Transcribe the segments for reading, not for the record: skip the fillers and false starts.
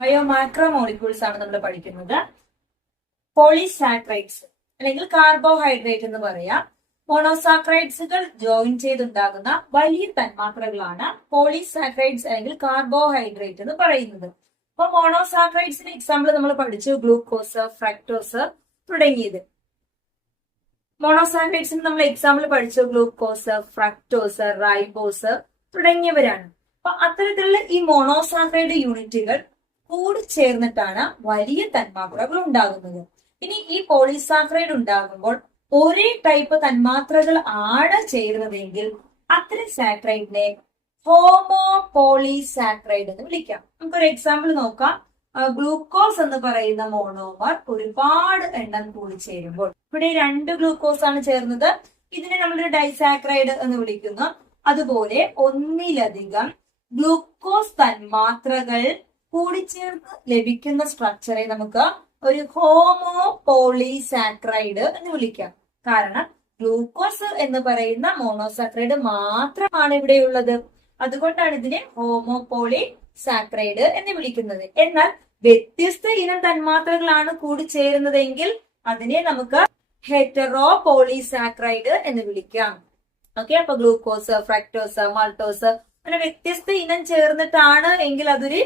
ബയോമാക്രോമോളിക്യൂൾസ് ആണ് നമ്മൾ പഠിക്കുന്നത്. പോളിസാക്രൈഡ്സ് അല്ലെങ്കിൽ കാർബോഹൈഡ്രേറ്റ് എന്ന് പറയാം. മോണോസാക്രൈഡ്സുകൾ ജോയിൻ ചെയ്തുണ്ടാകുന്ന വലിയ തന്മാത്രകളാണ് പോളിസാക്രൈഡ്സ് അല്ലെങ്കിൽ കാർബോഹൈഡ്രേറ്റ് എന്ന് പറയുന്നത്. അപ്പൊ മോണോസാക്രൈഡ്സിന് എക്സാമ്പിൾ നമ്മൾ പഠിച്ചു, ഗ്ലൂക്കോസ്, ഫ്രക്ടോസ് തുടങ്ങിയത്. മോണോസാക്രൈഡ്സിന് നമ്മൾ എക്സാമ്പിൾ പഠിച്ചു ഗ്ലൂക്കോസ്, ഫ്രക്ടോസ്, റൈബോസ് തുടങ്ങിയവരാണ്. അപ്പൊ അത്തരത്തിലുള്ള ഈ മോണോസാക്രൈഡ് യൂണിറ്റുകൾ കൂടിച്ചേർന്നിട്ടാണ് വലിയ തന്മാത്രകൾ ഉണ്ടാകുന്നത്. ഇനി ഈ പോളിസാക്രൈഡ് ഉണ്ടാകുമ്പോൾ ഒരേ ടൈപ്പ് തന്മാത്രകൾ ആണ് ചേരുന്നതെങ്കിൽ അത്തരം സാക്രൈഡിനെ ഹോമോ പോളിസാക്രൈഡ് എന്ന് വിളിക്കാം. നമുക്കൊരു എക്സാമ്പിൾ നോക്കാം. ഗ്ലൂക്കോസ് എന്ന് പറയുന്ന മോണോമർ ഒരുപാട് എണ്ണം കൂടി ചേരുമ്പോൾ, ഇവിടെ 2 ഗ്ലൂക്കോസ് ആണ് ചേർന്നത്, ഇതിനെ നമ്മളൊരു ഡൈസാക്രൈഡ് എന്ന് വിളിക്കുന്നു. അതുപോലെ ഒന്നിലധികം ഗ്ലൂക്കോസ് തന്മാത്രകൾ കൂടിച്ചേർന്ന് ലഭിക്കുന്ന സ്ട്രക്ചറെ നമുക്ക് ഒരു ഹോമോ പോളിസാക്രൈഡ് എന്ന് വിളിക്കാം. കാരണം ഗ്ലൂക്കോസ് എന്ന് പറയുന്ന മോണോസാക്രൈഡ് മാത്രമാണ് ഇവിടെയുള്ളത്. അതുകൊണ്ടാണ് ഇതിനെ ഹോമോ പോളിസാക്രൈഡ് എന്ന് വിളിക്കുന്നത്. എന്നാൽ വ്യത്യസ്ത ഇനം തന്മാത്രകളാണ് കൂടിച്ചേരുന്നതെങ്കിൽ അതിനെ നമുക്ക് ഹെറ്ററോ പോളിസാക്രൈഡ് എന്ന് വിളിക്കാം. ഓക്കെ, അപ്പൊ ഗ്ലൂക്കോസ്, ഫ്രക്ടോസ്, മാൾട്ടോസ് അങ്ങനെ വ്യത്യസ്ത ഇനം ചേർന്നിട്ടാണ് എങ്കിൽ അതൊരു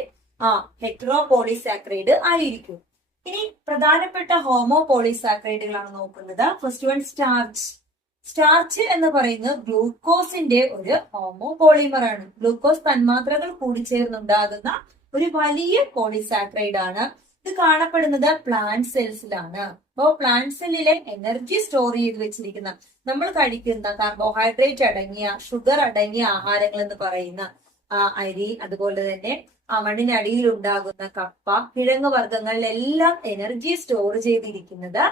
ഹെറ്ററോ പോളിസാക്രൈഡ് ആയിരിക്കും. ഇനി പ്രധാനപ്പെട്ട ഹോമോ പോളിസാക്രൈഡുകളാണ് നോക്കുന്നത്. First one starch. സ്റ്റാർച്ച് എന്ന് പറയുന്നത് ഗ്ലൂക്കോസിന്റെ ഒരു ഹോമോ പോളിമർ ആണ്. ഗ്ലൂക്കോസ് തന്മാത്രകൾ കൂടിച്ചേർന്നുണ്ടാകുന്ന ഒരു വലിയ പോളിസാക്രൈഡ് ആണ്. ഇത് കാണപ്പെടുന്നത് പ്ലാന്റ് സെൽസിലാണ്. അപ്പോൾ പ്ലാന്റ് സെല്ലിലെ എനർജി സ്റ്റോർ ചെയ്ത് വെച്ചിരിക്കുന്ന, നമ്മൾ കഴിക്കുന്ന കാർബോഹൈഡ്രേറ്റ് അടങ്ങിയ, ഷുഗർ അടങ്ങിയ ആഹാരങ്ങൾ എന്ന് പറയുന്ന അരി, അതുപോലെ തന്നെ മണ്ണിനടിയിൽ ഉണ്ടാകുന്ന കപ്പ, കിഴങ്ങ് വർഗ്ഗങ്ങളിലെല്ലാം എനർജി സ്റ്റോർ ചെയ്തിരിക്കുന്നത്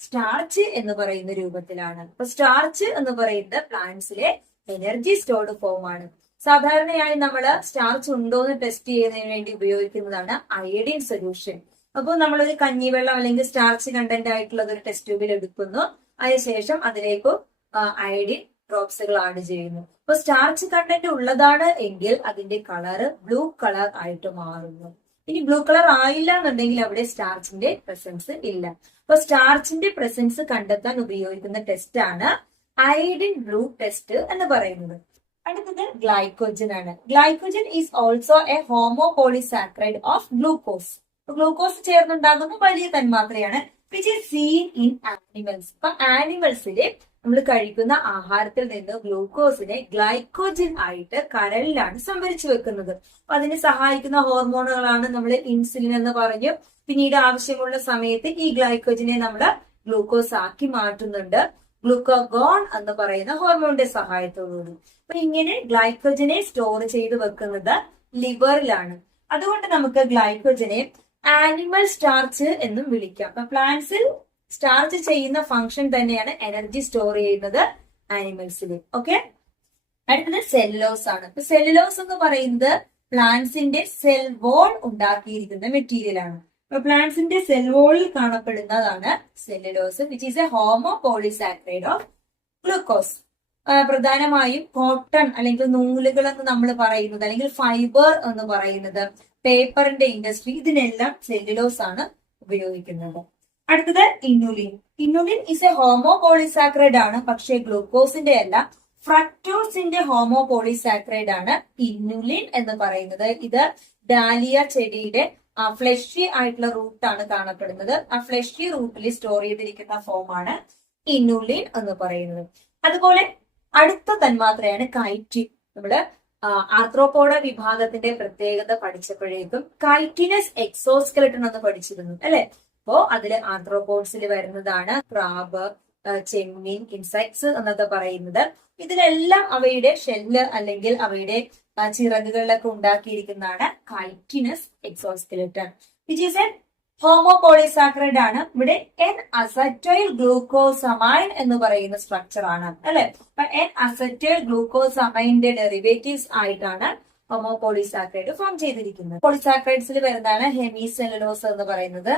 സ്റ്റാർച്ച് എന്ന് പറയുന്ന രൂപത്തിലാണ്. അപ്പൊ സ്റ്റാർച്ച് എന്ന് പറയുന്നത് പ്ലാന്റ്സിലെ എനർജി സ്റ്റോർഡ് ഫോം ആണ്. സാധാരണയായി നമ്മൾ സ്റ്റാർച്ച് ഉണ്ടോ എന്ന് ടെസ്റ്റ് ചെയ്യുന്നതിന് വേണ്ടി ഉപയോഗിക്കുന്നതാണ് അയഡിൻ സൊല്യൂഷൻ. അപ്പോൾ നമ്മളൊരു കഞ്ഞിവെള്ളം അല്ലെങ്കിൽ സ്റ്റാർച്ച് കണ്ടന്റ് ആയിട്ടുള്ളത് ഒരു ടെസ്റ്റ് ട്യൂബിൽ എടുക്കുന്നു. അതിനുശേഷം അതിലേക്ക് അയഡിൻ ഡ്രോപ്സുകൾ ആഡ് ചെയ്യുന്നു. അപ്പൊ സ്റ്റാർച്ച് കണ്ടന്റ് ഉള്ളതാണ് എങ്കിൽ അതിന്റെ കളറ് ബ്ലൂ കളർ ആയിട്ട് മാറുന്നു. ഇനി ബ്ലൂ കളർ ആയില്ല എന്നുണ്ടെങ്കിൽ അവിടെ സ്റ്റാർച്ചിന്റെ പ്രസൻസ് ഇല്ല. അപ്പൊ സ്റ്റാർച്ചിന്റെ പ്രസൻസ് കണ്ടെത്താൻ ഉപയോഗിക്കുന്ന ടെസ്റ്റ് ആണ് അയഡിൻ ബ്ലൂ ടെസ്റ്റ് എന്ന് പറയുന്നത്. അടുത്തത് ഗ്ലൈക്കോജൻ ആണ്. Glycogen is also a homo polysaccharide of glucose. Glucose ചേർന്നുണ്ടാകുന്ന വലിയ തന്മാത്രയാണ്. Which is seen in animals. അപ്പൊ ആനിമൽസിലെ നമ്മൾ കഴിക്കുന്ന ആഹാരത്തിൽ നിന്ന് ഗ്ലൂക്കോസിനെ ഗ്ലൈക്കോജൻ ആയിട്ട് കരളിലാണ് സംഭരിച്ചു വെക്കുന്നത്. അപ്പൊ അതിനെ സഹായിക്കുന്ന ഹോർമോണുകളാണ് നമ്മൾ ഇൻസുലിൻ എന്ന് പറഞ്ഞു. പിന്നീട് ആവശ്യമുള്ള സമയത്ത് ഈ ഗ്ലൈക്കോജനെ നമ്മൾ ഗ്ലൂക്കോസ് ആക്കി മാറ്റുന്നുണ്ട് ഗ്ലൂക്കോഗോൺ എന്ന് പറയുന്ന ഹോർമോണിന്റെ സഹായത്തോടുകൂടി. അപ്പൊ ഇങ്ങനെ ഗ്ലൈക്കോജനെ സ്റ്റോർ ചെയ്ത് വെക്കുന്നത് ലിവറിലാണ്. അതുകൊണ്ട് നമുക്ക് ഗ്ലൈക്കോജനെ ആനിമൽ സ്റ്റാർച്ച് എന്നും വിളിക്കാം. അപ്പൊ പ്ലാന്റ്സിൽ സ്റ്റാർച്ച് ചെയ്യുന്ന ഫംഗ്ഷൻ തന്നെയാണ് എനർജി സ്റ്റോർ ചെയ്യുന്നത് ആനിമൽസിൽ. ഓക്കെ, അടുത്തത് സെല്ലുലോസ് ആണ്. അപ്പൊ സെല്ലുലോസ് എന്ന് പറയുന്നത് പ്ലാന്റ്സിന്റെ സെൽ വോൾ ഉണ്ടാക്കിയിരിക്കുന്ന മെറ്റീരിയൽ ആണ്. അപ്പൊ പ്ലാന്റ്സിന്റെ സെൽ വോളിൽ കാണപ്പെടുന്നതാണ് cellulose, which is a homo polysaccharide of glucose. പ്രധാനമായും കോട്ടൺ അല്ലെങ്കിൽ നൂലുകൾ എന്ന് നമ്മൾ പറയുന്നത്, അല്ലെങ്കിൽ ഫൈബർ എന്ന് പറയുന്നത്, പേപ്പറിന്റെ ഇൻഡസ്ട്രി, ഇതിനെല്ലാം സെല്ലുലോസ് ആണ് ഉപയോഗിക്കുന്നത്. അടുത്തത് ഇന്നുലിൻ. ഇന്നുലിൻ ഇസ് എ ഹോമോ പോളിസാക്രൈഡ് ആണ്, പക്ഷേ ഗ്ലൂക്കോസിന്റെ അല്ല, ഫ്രക്ടോസിന്റെ ഹോമോ പോളിസാക്രൈഡ് ആണ് ഇന്നുലിൻ എന്ന് പറയുന്നത്. ഇത് ഡാലിയ ചെടിയുടെ ഫ്ലഷി ആയിട്ടുള്ള റൂട്ടാണ് കാണപ്പെടുന്നത്. ആ ഫ്ലഷി റൂട്ടിൽ സ്റ്റോർ ചെയ്തിരിക്കുന്ന ഫോമാണ് ഇന്നുലിൻ എന്ന് പറയുന്നത്. അതുപോലെ അടുത്ത തന്മാത്രയാണ് കൈറ്റിൻ. നമ്മള് ആർത്രോപോഡ വിഭാഗത്തിന്റെ പ്രത്യേകത പഠിച്ചപ്പോഴേക്കും കൈറ്റിനസ് എക്സോസ്കെലട്ടൺ എന്ന് പഠിച്ചിരുന്നു അല്ലെ. അപ്പോ അതില് ആർത്രോപോഡ്സിൽ വരുന്നതാണ് ക്രാബ്, ചെമ്മീൻ, ഇൻസെക്ട്സ് എന്നൊക്കെ പറയുന്നത്. ഇതിലെല്ലാം അവയുടെ ഷെല്ല് അല്ലെങ്കിൽ അവയുടെ ചിറകുകളിലൊക്കെ ഉണ്ടാക്കിയിരിക്കുന്നതാണ് chitinous exoskeleton, which is a homo polysaccharide ആണ്. ഇവിടെ എൻ അസറ്റൈൽ ഗ്ലൂക്കോസമൈൻ എന്ന് പറയുന്ന സ്ട്രക്ചർ ആണ് അല്ലെ. അപ്പൊ എൻ അസറ്റൈൽ ഗ്ലൂക്കോസമൈന്റെ ഡെറിവേറ്റീവ്സ് ആയിട്ടാണ് ഹോമോ പോളിസാക്രൈഡ് ഫോം ചെയ്തിരിക്കുന്നത്. പോളിസാക്രൈഡ്സിൽ വരുന്നതാണ് ഹെമി സെല്ലുലോസ് എന്ന് പറയുന്നത്.